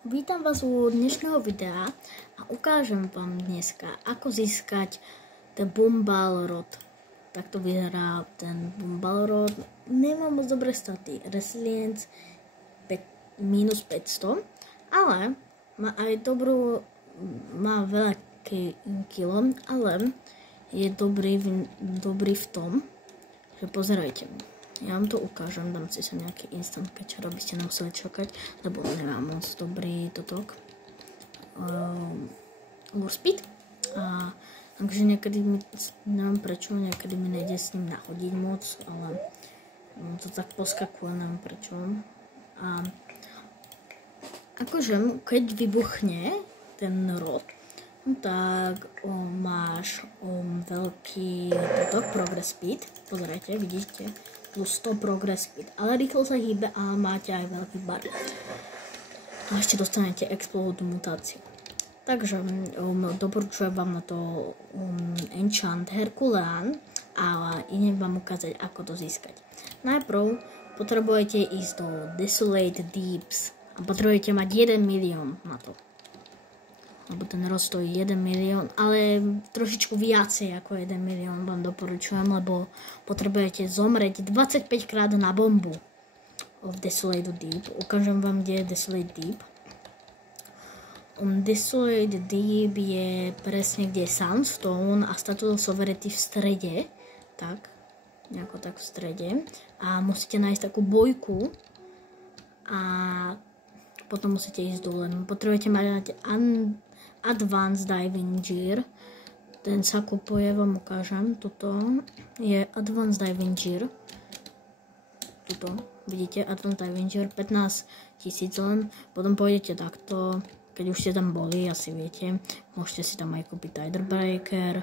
Vítam vás u dnešného videa a ukážem vám dneska, ako získať ten Bumbalrod. Takto vyzerá ten Bumbalrod. Nemá moc dobré staty. Resilience minus 500, ale má aj má veľa kilo, ale je dobrý v tom, že pozerajte. Ja vám to ukážem, dám si sa nejaký instant catcher, aby ste nemuseli čakať, lebo nemám moc dobrý totok lure speed. A takže niekedy neviem prečo, niekedy mi nejde s ním nahodiť moc, ale to tak poskakuje, neviem prečo. A akože keď vybuchne ten rod, tak máš veľký totok progress speed, pozerajte, vidíte, plus 100 progress speed, ale rýchlo sa hýbe a máte aj veľký bar. A ešte dostanete explode mutáciu. Takže doporučujem vám na to Enchant Herculean a idem vám ukázať, ako to získať. Najprv potrebujete ísť do Desolate Deeps a potrebujete mať 1 milión na to. Lebo ten rod stojí 1 milión, ale trošičku viacej ako 1 milión vám doporučujem, lebo potrebujete zomrieť 25 krát na bombu v Desolate Deep. Ukážem vám, kde je Desolate Deep. Desolate Deep je presne, kde je Sandstone a Statue of Sovereignty v strede. Tak, nejako tak v strede. A musíte nájsť takú bojku a potom musíte ísť dole. Potrebujete mať Advanced Diving Gear. Ten sa kupuje, vám ukážem. Toto je Advanced Diving Gear. Tuto, vidíte, Advanced Diving Gear, 15 000 len. Potom pôjdete takto, keď už ste tam boli, asi viete. Môžete si tam aj kúpiť Tidal Breaker.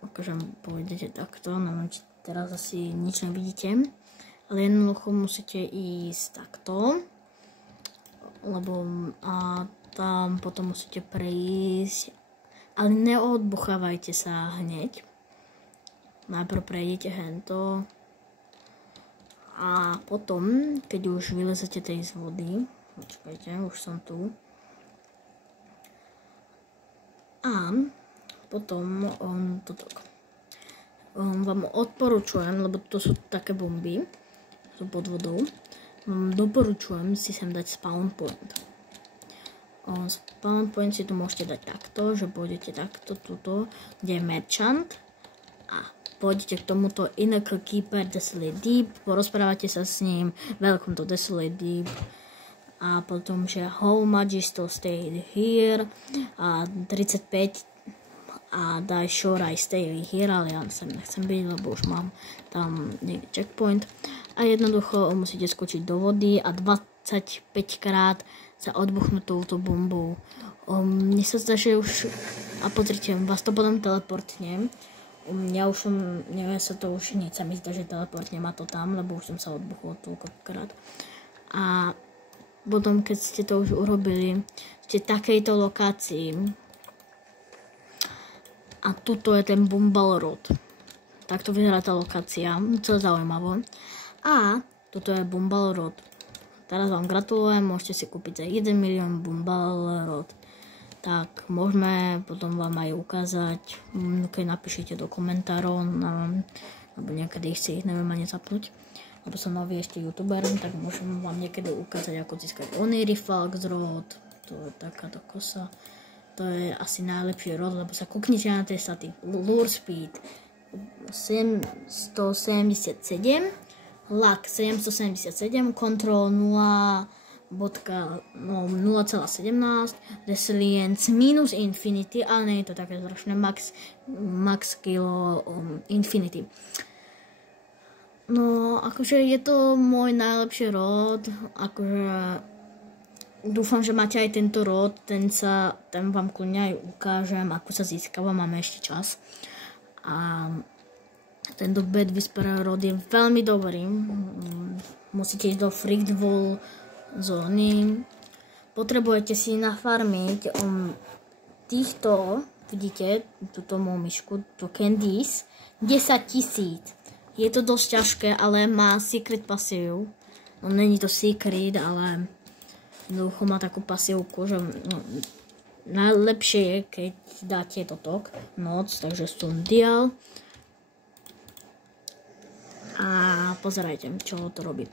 Ukážem, pôjdete takto, neviem, či teraz asi nič nevidíte. Ale jednoducho musíte ísť takto. Lebo tam potom musíte prejsť, ale neodbuchávajte sa hneď. Najprv prejdete hento a potom, keď už vylezete tej z vody, počkajte, už som tu, a potom vám odporučujem, lebo to sú také bomby, sú pod vodou, doporučujem si sem dať spawn point. Spawn point si tu môžete dať takto, že pôjdete takto, tuto, kde je merchant a pôjdete k tomuto Inner Keeper Desolate Deep, porozprávate sa s ním, welcome to Desolate Deep a potom, že how much is to stay here a 35 a daj sure I stay here, ale ja sem nechcem byť, lebo už mám tam niekde checkpoint a jednoducho musíte skočiť do vody a 25 krát sa odbuchnú touto bombou. Mne sa zdá, že už... A pozrite, vás to potom teleportne. Ja už som... Neviem sa to už nič. Sa mi zdá, že teleportne ma to tam, lebo už som sa odbuchol toľkokrát. A potom, keď ste to už urobili, ste v takejto lokácii. A tuto je ten Bumbalrod. Takto vyzerá tá lokácia. To je zaujímavé. A toto je Bumbalrod. Teraz vám gratulujem, môžete si kúpiť za 1 milión Bumbalrod. Tak môžeme potom vám aj ukázať, keď napíšete do komentárov, lebo niekedy si ich neviem ani zapnúť, lebo som nový ešte youtuber, tak môžem vám niekedy ukázať, ako získať Onirifalx rod, to je takáto kosa. To je asi najlepší rod, lebo sa kúknite na tie staty. Lure speed 177, Luck 777, Control 0,17, Resilience minus Infinity, ale nie je to také strašné, max kilo Infinity. No, akože je to môj najlepší rod, akože dúfam, že máte aj tento rod, ten vám kľudne aj ukážem, ako sa získava, máme ešte čas. A tento Bad Whisperer rod je veľmi dobrý. Musíte ísť do Freaked Wall zóny. Potrebujete si nafarmiť týchto, vidíte, túto moju myšku, to Candies, 10 000. Je to dosť ťažké, ale má secret passive. No není to secret, ale jednoducho má takú pasívku, že no, najlepšie je, keď dáte toto noc, takže sundial. A pozerajte, čo to robí.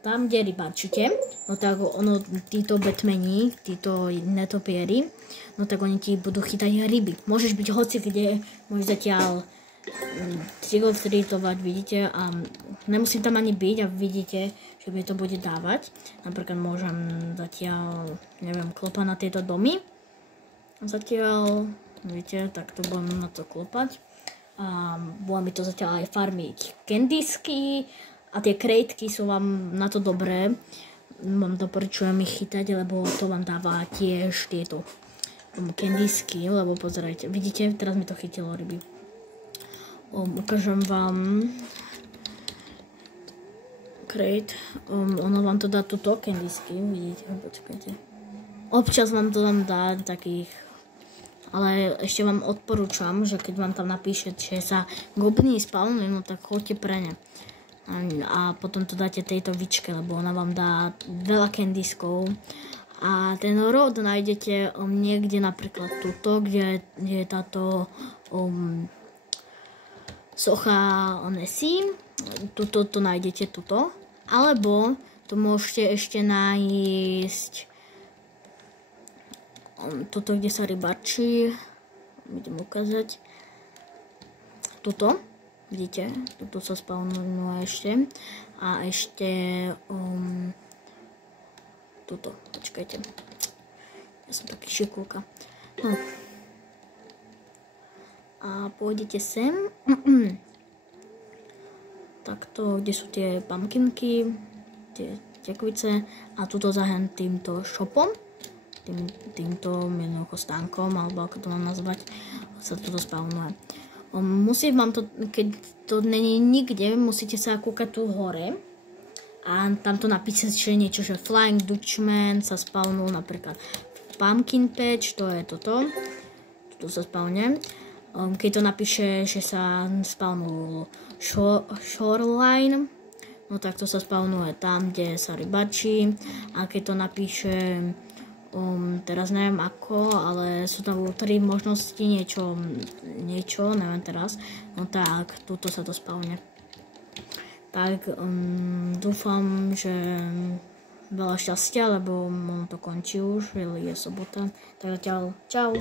Tam, kde rybačíte, no tak ono, títo batmani, títo netopieri, no tak oni ti budú chytať ryby. Môžeš byť hoci kde, môžeš zatiaľ trigotritovať, vidíte, a nemusím tam ani byť a vidíte, že mi to bude dávať. Napríklad môžem zatiaľ, neviem, klopať na tieto domy. Zatiaľ, vidíte, tak to budem na to klopať. A bude mi to zatiaľ aj farmiť candysky a tie krejtky sú vám na to dobré. Vám doporučujem ich chytať, lebo to vám dáva tiež tieto candysky, lebo pozerajte, vidíte, teraz mi to chytilo ryby. Ukážem vám crate, ono vám to dá tuto candysky, vidíte, počkajte. Občas vám to tam dá takých, ale ešte vám odporúčam, že keď vám tam napíše, že sa gobliny spawnujú, no tak choďte pre ne. A potom to dáte tejto vičke, lebo ona vám dá veľa candyskov. A ten rod nájdete niekde napríklad tuto, kde je táto socha Nessie. Tuto to nájdete tuto. Alebo to môžete ešte nájsť tuto, kde sa rybačí, budem ukázať, tuto, vidíte, tuto sa spawnuje ešte, a ešte, tuto, počkajte, ja som taký šikulka, no, a pôjdete sem, takto, kde sú tie pumpkinky, tie tekvice, a tuto za týmto shopom, týmto jednoducho stánkom, alebo ako to mám nazvať, sa toto spawnuje. Musí vám to, keď to není nikde, musíte sa kúkať tu hore a tam to napísať, že niečo, že Flying Dutchman sa spawnul napríklad Pumpkin Patch, to je toto sa spawne. Keď to napíše, že sa spawnul Shoreline, no tak to sa spawnuje tam, kde sa rybačí, a keď to napíše teraz neviem ako, ale sú tam 3 možnosti, niečo, neviem teraz, no tak, tuto sa to spawne. Tak dúfam, že veľa šťastia, lebo to končí už, je sobota, tak zatiaľ, čau.